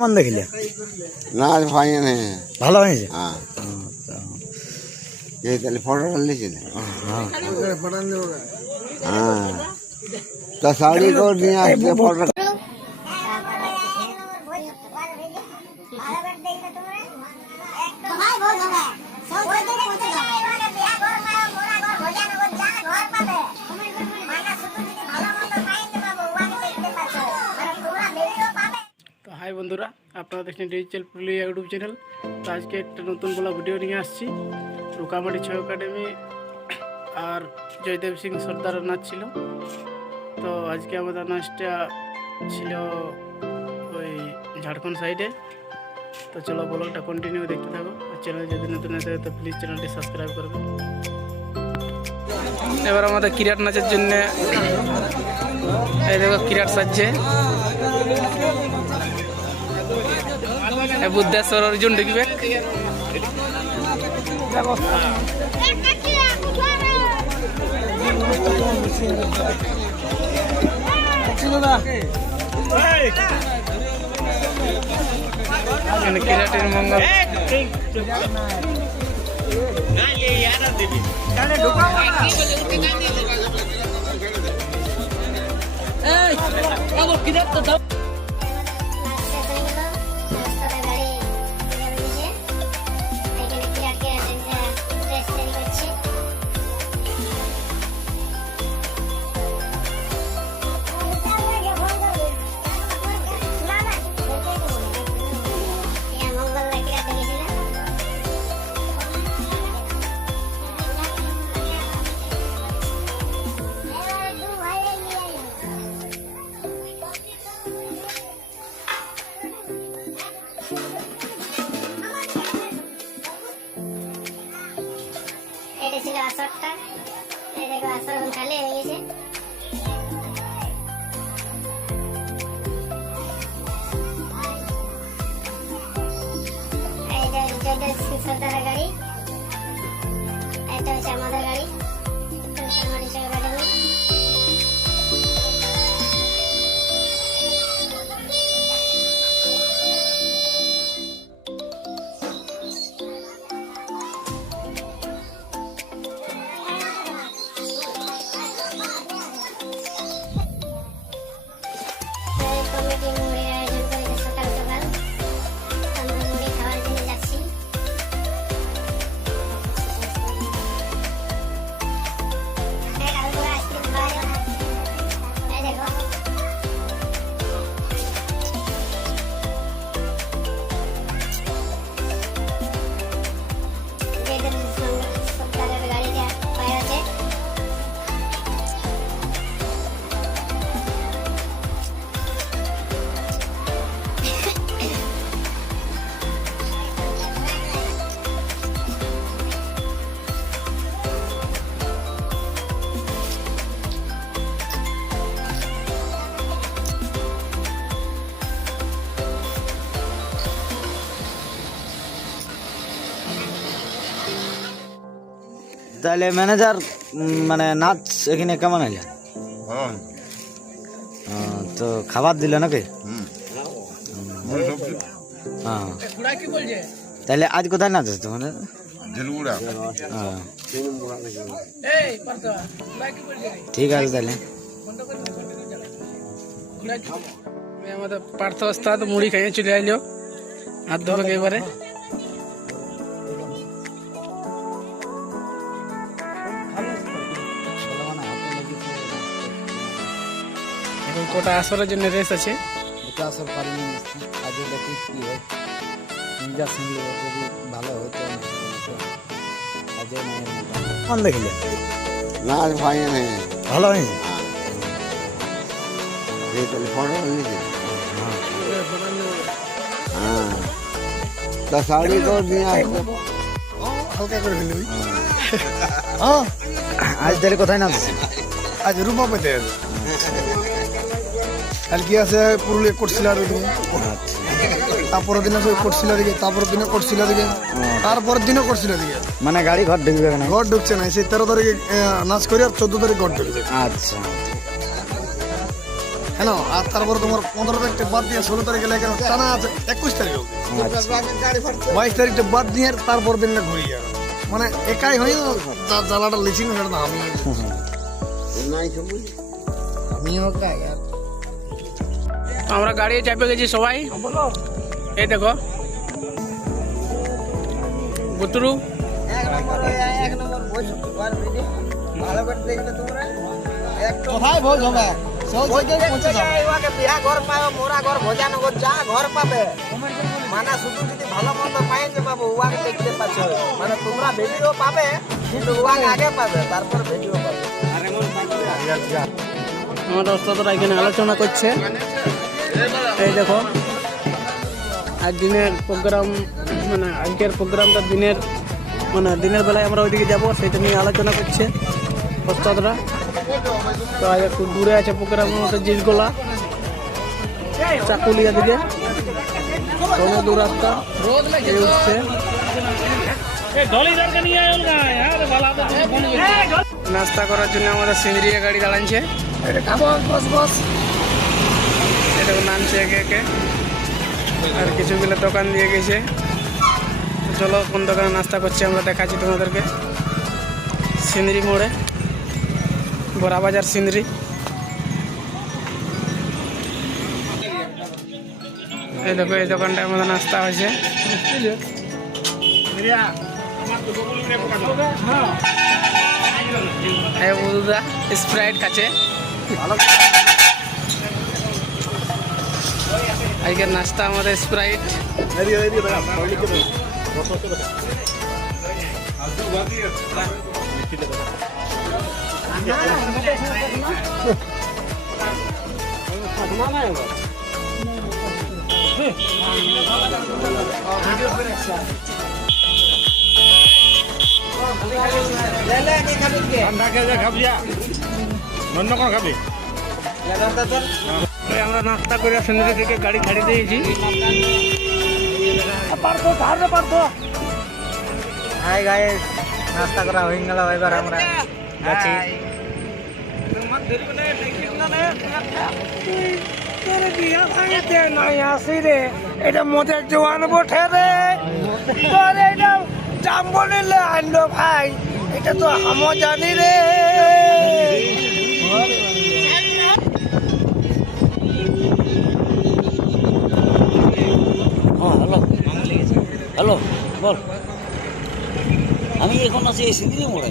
কেমন দেখিলে? নাচ হয়নি। ভালো হয়েছে। হ্যাঁ এই তাহলে ফটো লিখেছিল। হ্যাঁ তা শাড়ি করে নিয়ে আসছে ফটো। তো হাই বন্ধুরা, আপনারা দেখছেন ডিজিটাল পুরুলিয়া ইউটিউব চ্যানেল। তো আজকে একটা নতুন বলা ভিডিও নিয়ে আসছি। রুকামাটি ছৌ একাডেমি আর জয়দেব সিং সর্দারের নাচ ছিল। তো আজকে আমাদের নাচটা ছিল ওই ঝাড়খণ্ড সাইডে। তো চলো ব্লগটা কন্টিনিউ দেখতে থাকো। চ্যানেল যদি নতুন হয়ে থাকে তো প্লিজ চ্যানেলটি সাবস্ক্রাইব করবে। এবার আমাদের কিরাট নাচের জন্য এই দেখো কিরাট সাজছে বুদ্ধেশ্বর অর্জুন ঢুকবে। কিরাটের মঙ্গল এটা ছিল আসরটা। এই দেখো আসর এখন খালি হয়ে গেছে। এইটা জয়দেব সিং সর্দারের গাড়ি, এটা হচ্ছে আমাদের গাড়ি রুকামাটি ছৌ একাডেমি। কমিটি মুড়ির আয়োজন করেছে সকাল সকাল। আমরা মুড়ি খাওয়ার জন্য যাচ্ছি। আইসক্রিম খাওয়া যাবে। এই দেখো জয়দেব সিং সর্দারের গাড়িটা বাইরে আছে। তাহলে ম্যানেজার মানে নাচ এখানে কেমন হইলে? তো খাবার দিল নাকি? হ্যাঁ তাহলে আজ কোথায় নাচ আছে তোমাদের? হ্যাঁ ঠিক আছে তাহলে। আমাদের পার্থ ওস্তাদ মুড়ি খাইয়ে চলে আইলো হাত ধোকে এবারে। এখন কোটা আসরের জন্য রেস আছে। আসর পারিনি আজ দেখি কি হয়। ইঞ্জেকশন যদি ভালো হয় তো আজ কেমন দেখিলে? নাচ হয়নি। ভালো হয়েছে। এই তাহলে ফটো লিখেছিল। হ্যাঁ তা শাড়ি করে নিয়ে আসছে। হালকা করে ফেলি। আজ তাহলে কোথায় নাচ? আজ রূপা পেতে আর কি আছে পুরুলিয়া কোটশিলার দিকে, তারপরের দিন আছে কোটশিলা দিকে, তারপরের দিনে কোটশিলা দিকে, তারপরের দিনও কোটশিলা দিকে। মানে গাড়ি ঘর ঢুকবে না? ঘর ঢুকছে না, সেই 13 তারিখে নাচ করে আর 14 তারিখ ঘর ঢুকবে। আচ্ছা হ্যাঁ আর তারপরে তোমার 15 তারিখটা বাদ দিয়ে 16 তারিখে লেগে টানা আছে 21 তারিখ অবধি। 22 তারিখটা বাদ দিয়ে তারপর দিনটা ঘুরি যাবে মানে একাই হয়ে জ্বালাটা লিচিং সেটা আমি আমিও কাজ আমরা গাড়ি চাপে গেছি সবাই। এই দেখো বুতরু কোথায় ভোজ হবে ওই যে পৌঁছে যাবে বিহা ঘর পাবে মোরা ঘর ভোজানগর যা ঘর পাবে মানে শুধু যদি ভালো মন্দ পাই যে পাবো উয়াকে দেখতে পাচ্ছ মানে তোমরা ভিডিও পাবে কিন্তু উয়াকে আগে পাবে তারপর ভিডিও পাবে আমাদের ওস্তাদরা এখানে আলোচনা করছে। এই দেখো আজ দিনের প্রোগ্রাম মানে আজকের প্রোগ্রামটা দিনের মানে দিনের বেলায় আমরা ওইদিকে যাবো সেটা নিয়ে আলোচনা করছে ওস্তাদরা। তো আজ একটু দূরে আছে প্রোগ্রামের মতো জিলগোলা চাকুলিয়া দিকে অনেক দূর রাস্তা এই উঠছে। নাস্তা করার জন্য আমাদের সিন্দ্রিয়া গাড়ি দাঁড়াচ্ছে। এটা নামছে একে একে আর কিছুগুলো দোকান দিয়ে গেছে। তো চলো কোন দোকানে নাস্তা করছে আমরা দেখাচ্ছি তোমাদেরকে। সিন্দ্রি মোড়ে বড়া বাজার সিন্দ্রি। এই দেখো এই দোকানটায় আমাদের নাস্তা হয়েছে। স্প্রাইট খাচ্ছে আজকের নাস্তা আমাদের স্প্রাইট। আমরা নাস্তা করে সিন্দ্রি থেকে গাড়ি ছাড়ি দিয়েছি। হাই গাইস নাস্তা করা হয়ে গেল এবার আমরা যাচ্ছি এটা মোদের জোয়ান বটে রে তোর এটা জাম্বো নিলে আনলো ভাই এটা তো আমও জানি রে হ্যালো হ্যালো বল আমি এখন আছি এই সিন্দ্রি মোড়ে।